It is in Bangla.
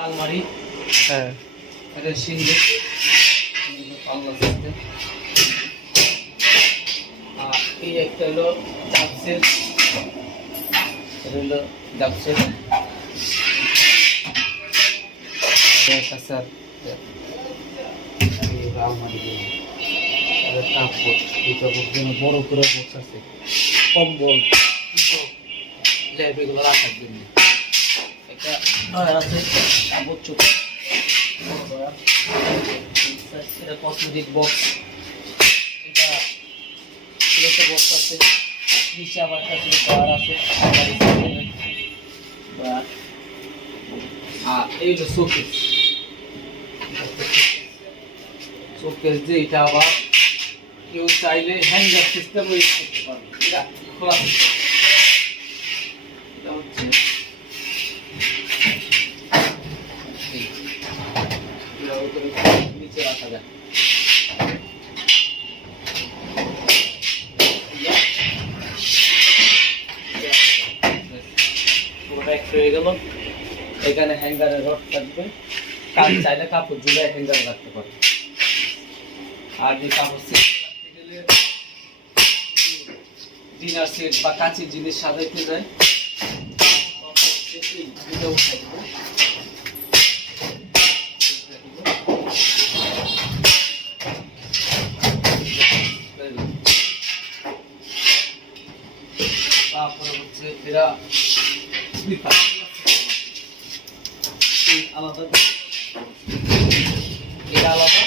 আলমারি হ্যাঁ। এটা সিন্ধু পাল্লা সিস্টেম আর এই একটা হলো ডাবসেল এটা হলো ডাবসেল স্যার আলমারি কাপড় বড় করে বক্স আছে। কম্বল ল্যাব এগুলো রাখার জন্য। এটা আর এই শোকেস শোকেস যে এটা আবার কেউ চাইলে হ্যাঙ্গার সিস্টেম ইউজ করতে পারবে খোলা। এটা হচ্ছে এই। এখানে হ্যাঙ্গারে রড থাকবে। কাজ চাইলে কাপড় ঝুলে হ্যাঙ্গারে রাখতে পারে। আর যে কাপড় সেট রাখতে গেলে ডিনার সেট বা কাঁচের জিনিস সাজাইতে যায়। এরা স্লিপার আলাদা। এটা আলাদা।